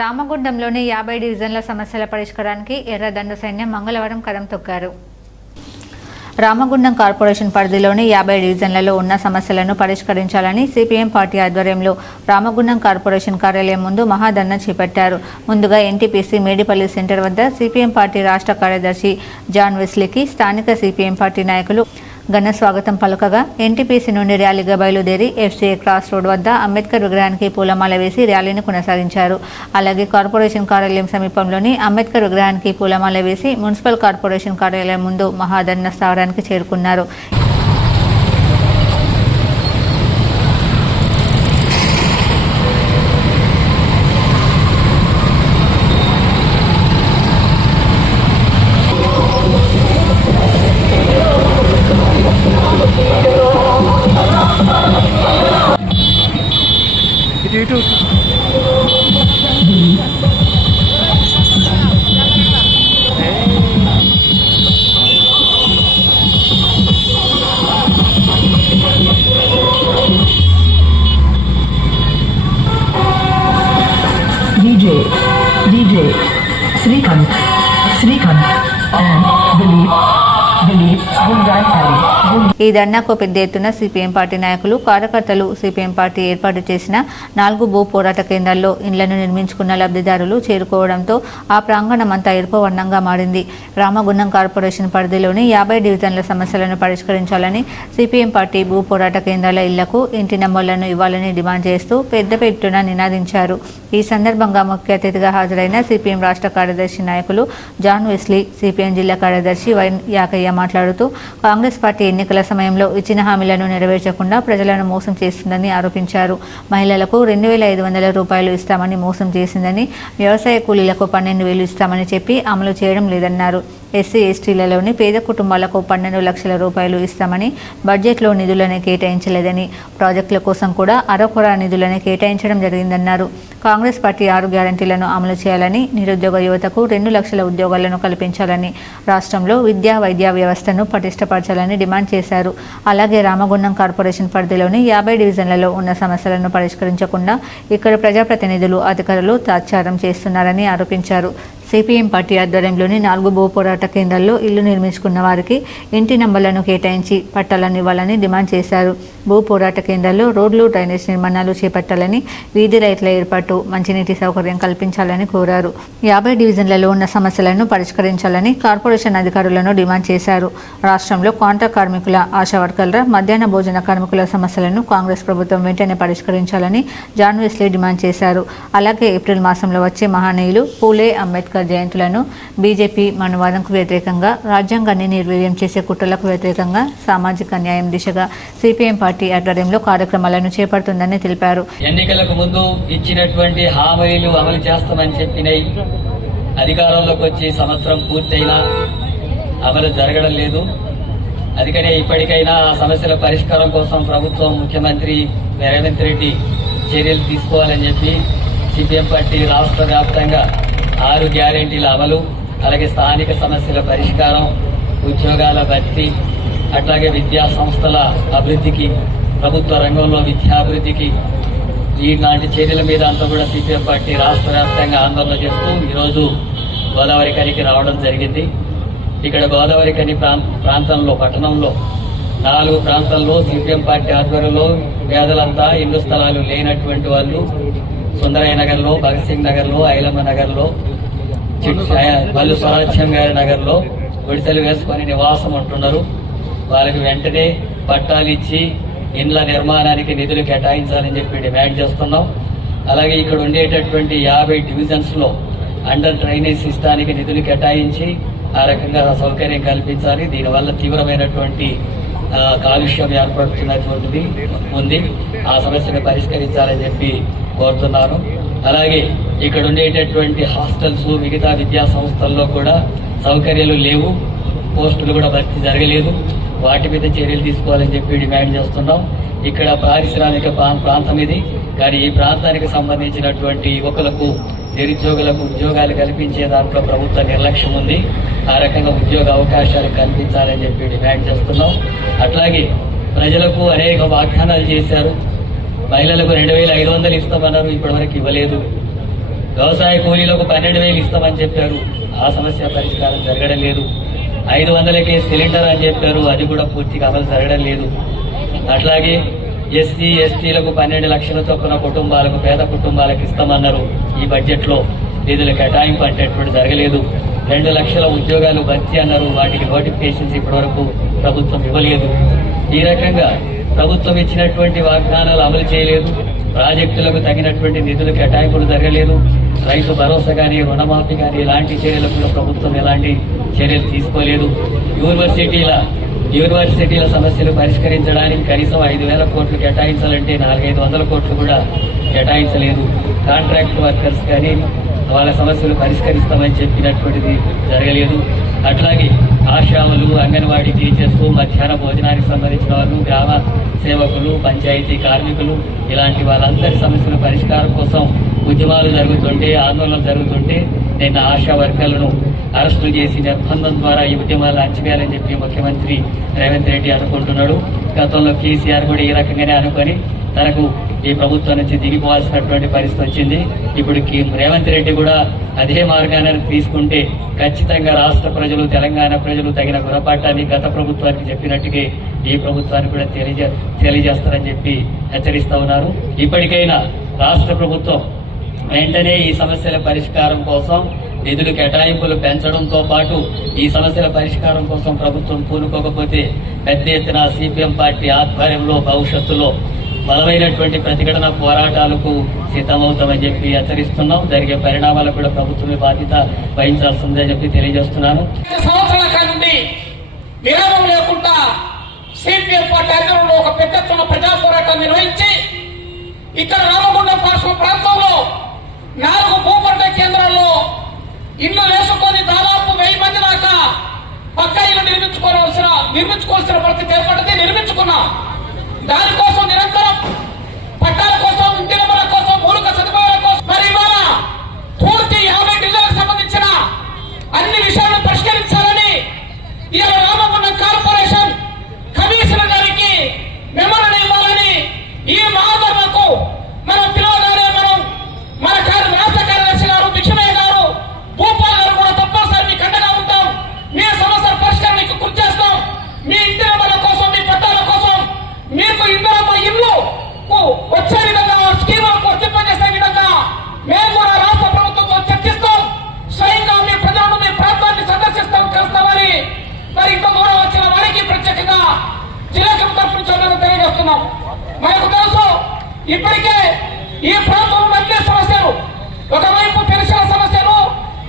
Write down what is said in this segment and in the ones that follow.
రామగుండంలోని యాభై డివిజన్ల సమస్యల పరిష్కారానికి ఎర్రదండ సైన్యం మంగళవారం కదం తొక్కారు. రామగుండం కార్పొరేషన్ పరిధిలోని యాభై డివిజన్లలో ఉన్న సమస్యలను పరిష్కరించాలని సిపిఎం పార్టీ ఆధ్వర్యంలో రామగుండం కార్పొరేషన్ కార్యాలయం ముందు మహాధర్నా చేపట్టారు. ముందుగా ఎన్టీపీసీ మేడిపల్లి సెంటర్ వద్ద సిపిఎం పార్టీ రాష్ట్ర కార్యదర్శి జాన్ వెస్లీకి స్థానిక సిపిఎం పార్టీ నాయకులు ఘన స్వాగతం పలకగా. ఎన్టీపీసీ నుండి ర్యాలీగా బయలుదేరి ఎఫ్సీఏ క్రాస్ రోడ్ వద్ద అంబేద్కర్ విగ్రహానికి పూలమాల వేసి ర్యాలీని కొనసాగించారు. అలాగే కార్పొరేషన్ కార్యాలయం సమీపంలోని అంబేద్కర్ విగ్రహానికి పూలమాల వేసి మున్సిపల్ కార్పొరేషన్ కార్యాలయం ముందు మహాధర్ణ స్థావరానికి చేరుకున్నారు. and delete, delete, boom, guys, ఈ ధర్నాకు పెద్ద ఎత్తున సిపిఎం పార్టీ నాయకులు కార్యకర్తలు సిపిఎం పార్టీ ఏర్పాటు చేసిన నాలుగు భూ పోరాట కేంద్రాల్లో ఇండ్లను నిర్మించుకున్న లబ్ధిదారులు చేరుకోవడంతో ఆ ప్రాంగణం అంతా ఎరుపు వర్ణంగా మారింది. రామగుండం కార్పొరేషన్ పరిధిలోని యాభై డివిజన్ల సమస్యలను పరిష్కరించాలని సిపిఎం పార్టీ భూ పోరాట కేంద్రాల ఇళ్ళకు ఇంటి నంబర్లను ఇవ్వాలని డిమాండ్ చేస్తూ పెద్ద పెట్టున నినాదించారు. ఈ సందర్భంగా ముఖ్య అతిథిగా హాజరైన సిపిఎం రాష్ట్ర కార్యదర్శి నాయకులు జాన్ వెస్లీ సిపిఎం జిల్లా కార్యదర్శి వై యాకయ్య మాట్లాడుతూ కాంగ్రెస్ పార్టీ ఎన్నికల సమయంలో ఇచ్చిన హామీలను నెరవేర్చకుండా ప్రజలను మోసం చేస్తుందని ఆరోపించారు. మహిళలకు రెండు వేల ఐదు వందల రూపాయలు ఇస్తామని మోసం చేసిందని వ్యవసాయ కూలీలకు పన్నెండు వేలు ఇస్తామని చెప్పి అమలు చేయడం లేదన్నారు. ఎస్సీ ఎస్టీలలోని పేద కుటుంబాలకు పన్నెండు లక్షల రూపాయలు ఇస్తామని బడ్జెట్లో నిధులను కేటాయించలేదని ప్రాజెక్టుల కోసం కూడా అరకొర నిధులను కేటాయించడం జరిగిందన్నారు. కాంగ్రెస్ పార్టీ ఆరు గ్యారంటీలను అమలు చేయాలని నిరుద్యోగ యువతకు రెండు లక్షల ఉద్యోగాలను కల్పించాలని రాష్ట్రంలో విద్యా వైద్య వ్యవస్థను పటిష్టపరచాలని డిమాండ్ చేశారు. అలాగే రామగుండం కార్పొరేషన్ పరిధిలోని యాభై డివిజన్లలో ఉన్న సమస్యలను పరిష్కరించకుండా ఇక్కడ ప్రజాప్రతినిధులు అధికారులు తాత్సారం చేస్తున్నారని ఆరోపించారు. సిపిఎం పార్టీ ఆధ్వర్యంలోని నాలుగు భూ పోరాట కేంద్రాల్లో ఇల్లు నిర్మించుకున్న వారికి ఇంటి నంబర్లను కేటాయించి పట్టాలను ఇవ్వాలని డిమాండ్ చేశారు. భూ పోరాట కేంద్రాల్లో రోడ్లు డ్రైనేజ్ నిర్మాణాలు చేపట్టాలని వీధి రైతుల ఏర్పాటు మంచినీటి సౌకర్యం కల్పించాలని కోరారు. యాభై డివిజన్లలో ఉన్న సమస్యలను పరిష్కరించాలని కార్పొరేషన్ అధికారులను డిమాండ్ చేశారు. రాష్ట్రంలో కాంట్రాక్ట్ కార్మికుల ఆశా వర్కర్ల మధ్యాహ్న భోజన కార్మికుల సమస్యలను కాంగ్రెస్ ప్రభుత్వం వెంటనే పరిష్కరించాలని జాన్ వెస్లీ డిమాండ్ చేశారు. అలాగే ఏప్రిల్ మాసంలో వచ్చే మహానీయులు పూలే అంబేద్కర్ జయంతులను బీజేపీ మనువాదంకు వ్యతిరేకంగా రాజ్యాంగాన్ని నిర్వీర్యం చేసే కుట్రలకు వ్యతిరేకంగా సామాజిక న్యాయం దిశగా సిపిఎం పార్టీ ఆధ్వర్యంలో కార్యక్రమాలను చేపడుతుందని తెలిపారు. ఎన్నికలకు ముందు ఇచ్చినటువంటి హామీలు అమలు చేస్తామని చెప్పినాయి అధికారంలోకి వచ్చి సంవత్సరం పూర్తయినా అమలు జరగడం లేదు. అందుకనే ఇప్పటికైనా ఆ సమస్యల పరిష్కారం కోసం ప్రభుత్వం ముఖ్యమంత్రి రేవంత్ రెడ్డి చర్యలు తీసుకోవాలని చెప్పి సిపిఎం పార్టీ రాష్ట్ర వ్యాప్తంగా ఆరు గ్యారెంటీల అమలు అలాగే స్థానిక సమస్యల పరిష్కారం ఉద్యోగాల భర్తీ అట్లాగే విద్యా సంస్థల అభివృద్ధికి ప్రభుత్వ రంగంలో విద్యాభివృద్ధికి ఈనాటి చర్యల మీద అంతా కూడా సిపిఎం పార్టీ రాష్ట్ర వ్యాప్తంగా ఆందోళన చేస్తూ ఈరోజు గోదావరి కనికి రావడం జరిగింది. ఇక్కడ గోదావరి కని ప్రాం- ప్రాంతంలో పట్టణంలో నాలుగు ప్రాంతాల్లో సిపిఎం పార్టీ ఆధ్వర్యంలో పేదలంతా ఇల్లు స్థలాలు లేనటువంటి వాళ్ళు సుందరయ్య నగర్లో భగత్ సింగ్ నగర్లో ఐలమ్మ నగర్లో మల్లు స్వరాజ్యం గారి నగర్లో గుడిసెలు వేసుకొని నివాసం ఉంటున్నారు. వాళ్ళకి వెంటనే పట్టాలు ఇచ్చి ఇండ్ల నిర్మాణానికి నిధులు కేటాయించాలని చెప్పి డిమాండ్ చేస్తున్నాం. అలాగే ఇక్కడ ఉండేటటువంటి యాభై డివిజన్స్లో అండర్ డ్రైనేజ్ సిస్టానికి నిధులు కేటాయించి ఆ రకంగా సౌకర్యం కల్పించాలి. దీనివల్ల తీవ్రమైనటువంటి కాలుష్యం ఏర్పడుతున్నటువంటిది ఉంది. ఆ సమస్యను పరిష్కరించాలని చెప్పి కోరుతున్నాను. అలాగే ఇక్కడ ఉండేటటువంటి హాస్టల్స్ మిగతా విద్యా సంస్థల్లో కూడా సౌకర్యాలు లేవు. పోస్టులు కూడా భర్తీ జరగలేదు. వాటి మీద చర్యలు తీసుకోవాలని చెప్పి డిమాండ్ చేస్తున్నాం. ఇక్కడ పారిశ్రామిక ప్రాంతం ఇది. కానీ ఈ ప్రాంతానికి సంబంధించినటువంటి యువకులకు నిరుద్యోగులకు ఉద్యోగాలు కల్పించే దాంట్లో ప్రభుత్వ నిర్లక్ష్యం ఉంది. ఆ రకంగా ఉద్యోగ అవకాశాలు కల్పించాలని చెప్పి డిమాండ్ చేస్తున్నాం. అట్లాగే ప్రజలకు అనేక వాగ్దానాలు చేశారు. మహిళలకు రెండు వేల ఐదు వందలు ఇస్తామన్నారు ఇప్పటివరకు ఇవ్వలేదు. వ్యవసాయ కూలీలకు పన్నెండు వేలు ఇస్తామని చెప్పారు. ఆ సమస్య పరిష్కారం జరగడం లేదు. ఐదు వందలకే సిలిండర్ అని చెప్పారు. అది కూడా పూర్తిగా అమలు జరగడం లేదు. అట్లాగే ఎస్సీ ఎస్టీలకు పన్నెండు లక్షల చొప్పున కుటుంబాలకు పేద కుటుంబాలకు ఇస్తామన్నారు. ఈ బడ్జెట్లో నిధులు నిధుల కేటాయింపు అనేటువంటి జరగలేదు. రెండు లక్షల ఉద్యోగాలు భర్తీ అన్నారు. వాటికి నోటిఫికేషన్స్ ఇప్పటివరకు ప్రభుత్వం ఇవ్వలేదు. ఈ రకంగా ప్రభుత్వం ఇచ్చినటువంటి వాగ్దానాలు అమలు చేయలేదు. ప్రాజెక్టులకు తగినటువంటి నిధులు కేటాయింపులు జరగలేదు. రైతు భరోసా కానీ రుణమాఫీ కానీ ఇలాంటి చర్యలకు కూడా ప్రభుత్వం ఎలాంటి చర్యలు తీసుకోలేదు. యూనివర్సిటీల యూనివర్సిటీల సమస్యలు పరిష్కరించడానికి కనీసం ఐదు వేల కోట్లు కేటాయించాలంటే నాలుగైదు వందల కోట్లు కూడా కేటాయించలేదు. కాంట్రాక్ట్ వర్కర్స్ కానీ వాళ్ళ సమస్యలు పరిష్కరిస్తామని చెప్పినటువంటిది జరగలేదు. అట్లాగే ఆశాములు అంగన్వాడీ టీచర్స్ మధ్యాహ్న భోజనానికి సంబంధించిన వాళ్ళు గ్రామ సేవకులు పంచాయతీ కార్మికులు ఇలాంటి వాళ్ళందరి సమస్యల పరిష్కారం కోసం ఉద్యమాలు జరుగుతుంటే ఆందోళనలు జరుగుతుంటే నిన్న ఆశా వర్కర్లను అరెస్టులు చేసి నిర్బంధం ద్వారా ఈ ఉద్యమాలు అణచివేయాలని చెప్పి ముఖ్యమంత్రి రేవంత్ రెడ్డి అనుకుంటున్నాడు. గతంలో కేసీఆర్ కూడా ఈ రకంగానే అనుకొని తనకు ఈ ప్రభుత్వం నుంచి దిగిపోవాల్సినటువంటి పరిస్థితి వచ్చింది. ఇప్పుడు రేవంత్ రెడ్డి కూడా అదే మార్గాన్ని తీసుకుంటే ఖచ్చితంగా రాష్ట్ర ప్రజలు తెలంగాణ ప్రజలు తగిన గుణపాఠాన్ని గత ప్రభుత్వానికి చెప్పినట్టుగా ఈ ప్రభుత్వానికి కూడా తెలియజే తెలియజేస్తారని చెప్పి హెచ్చరిస్తా ఉన్నారు. ఇప్పటికైనా రాష్ట్ర ప్రభుత్వం వెంటనే ఈ సమస్యల పరిష్కారం కోసం నిధులు కేటాయింపులు పెంచడంతో పాటు ఈ సమస్యల పరిష్కారం కోసం ప్రభుత్వం పూనుకోకపోతే పెద్ద ఎత్తున సిపిఎం పార్టీ ఆధ్వర్యంలో భవిష్యత్తులో బలమైనటువంటి ప్రతిఘటన పోరాటాలకు సిద్ధమవుతామని చెప్పి హెచ్చరిస్తున్నాం. జరిగే పరిణామాలకు కూడా ప్రభుత్వమే బాధ్యత వహించాల్సిందని చెప్పి తెలియజేస్తున్నాను. సంవత్సరాల కాలం నుండి విరామం లేకుండా సిపిఎం పార్టీ ఆధ్వర్యంలో ఒక పెద్ద ఎత్తున ప్రజా పోరాటం నిర్వహించి ఇక్కడ రామగుండం పార్శ్వ ప్రాంతంలో నాలుగు భూపట్ట కేంద్రాల్లో ఇల్లు వేసుకొని దాదాపు వెయ్యి మంది దాకా పక్క ఇల్లు నిర్మించుకోవాల్సిన నిర్మించుకోవాల్సిన పరిస్థితి ఏర్పడింది నిర్మించుకున్నాం దానికోసం నిరంతరం పట్టాల కోసం ఇంటి నెంబర్ల కోసం మూలిక సదుపాయాల కోసం మరి ఇవాళ పూర్తి యాభై డివిజన్లకు సంబంధించిన అన్ని విషయాలను పరిష్కరించాలని ఇవాళ రామగుండం కార్పొరేషన్ కమిషనర్ గారికి మెమోరల్ ఇవ్వాలని ఈ మహాధర్మకు మనం పిలవగానే మనం మన కార్య రాష్ట్ర కార్యదర్శి గారు భిక్షమయ్య గారు భూపాల్ గారు కూడా తప్పనిసరి మీకు అండగా ఉంటాం మీ సమస్యల పరిష్కారానికి కృషి చేస్తాం మీ ఇంటి నెంబర్ల కోసం మీ పట్టాల కోసం మీకు ఇందిరమ్మ ఇల్లు కు వచ్చే విధంగా స్కీములకు వర్తింపజేసే విధంగా మేము కూడా రాష్ట్ర ప్రభుత్వంతో చర్చిస్తాం స్వయంగా మీ ప్రజలను మీ ప్రాంతాన్ని సందర్శిస్తాం కలుస్తామని మరి ఇంత దూరం వచ్చిన వారికి ప్రత్యేకంగా జిల్లా కమిటీ తరఫు నుంచి అందరూ తెలియజేస్తున్నాం మనకు తెలుసు ఇప్పటికే ఈ ప్రాంతంలో అన్ని సమస్యలు ఒకవైపు పెన్షన్ సమస్యలు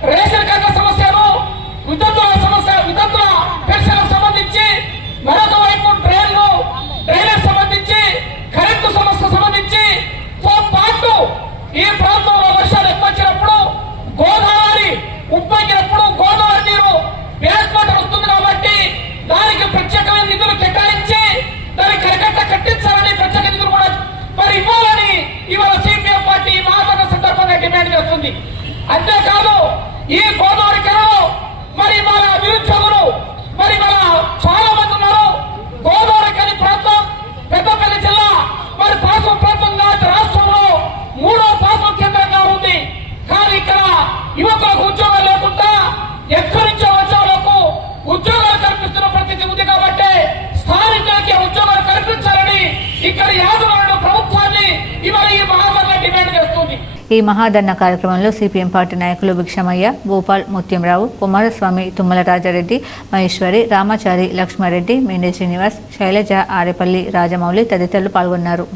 రేషన్ కార్డుల సమస్యలు విద్యుత్తుల సమస్య విద్యుత్తుల పెన్షన్ సంబంధించి మరొక వైపు డ్రైన్లు డ్రైనేజ్ సంబంధించి కరెంటు సమస్య సంబంధించి తో పాటు ఈ ప్రాంతంలో వర్షాలు ఎక్కువ వచ్చినప్పుడు గోదావరి ఉప్పొంగినప్పుడు గోదావరి నీరు వేసుకోవడం వస్తుంది కాబట్టి దానికి ప్రత్యేకమైన నిధులు కేటాయించి దానికి కరకట్ట కట్టించాలని ప్రత్యేక నిధులు కూడా మరి ఇవ్వాలని ఇవాళ సిపిఎం పార్టీ ఈ మహాసభ సందర్భంగా డిమాండ్ చేస్తుంది అంతేకాదు ఈ గోదావరి కళలో మరి మన నిరుద్యోగులు మరి మన చాలా మంది ఉన్నారు గోదావరి కని ప్రాంతం పెద్దపల్లి జిల్లా మరి పాసం ప్రాంతంగా రాష్ట్రంలో మూడో పాసం కేంద్రంగా ఉంది కానీ ఇక్కడ యువకులకు ఉద్యోగాలు లేకుండా ఎక్కడి నుంచో వచ్చే వాళ్ళకు ఉద్యోగాలు కల్పిస్తున్న పరిస్థితి ఉంది కాబట్టి స్థానికులకి ఉద్యోగాలు కల్పించాలని ఇక్కడ యాజమాన్య ప్రభుత్వాన్ని ఇవాళ ఈ మహాసభ డిమాండ్ చేస్తుంది. ఈ మహాధర్ణ కార్యక్రమంలో సిపిఎం పార్టీ నాయకులు భిక్షమయ్య భూపాల్ ముత్యంరావు కుమారస్వామి తుమ్మల రాజారెడ్డి మహేశ్వరి రామాచారి లక్ష్మారెడ్డి మేండే శ్రీనివాస్ శైలజ ఆరేపల్లి రాజమౌళి తదితరులు పాల్గొన్నారు.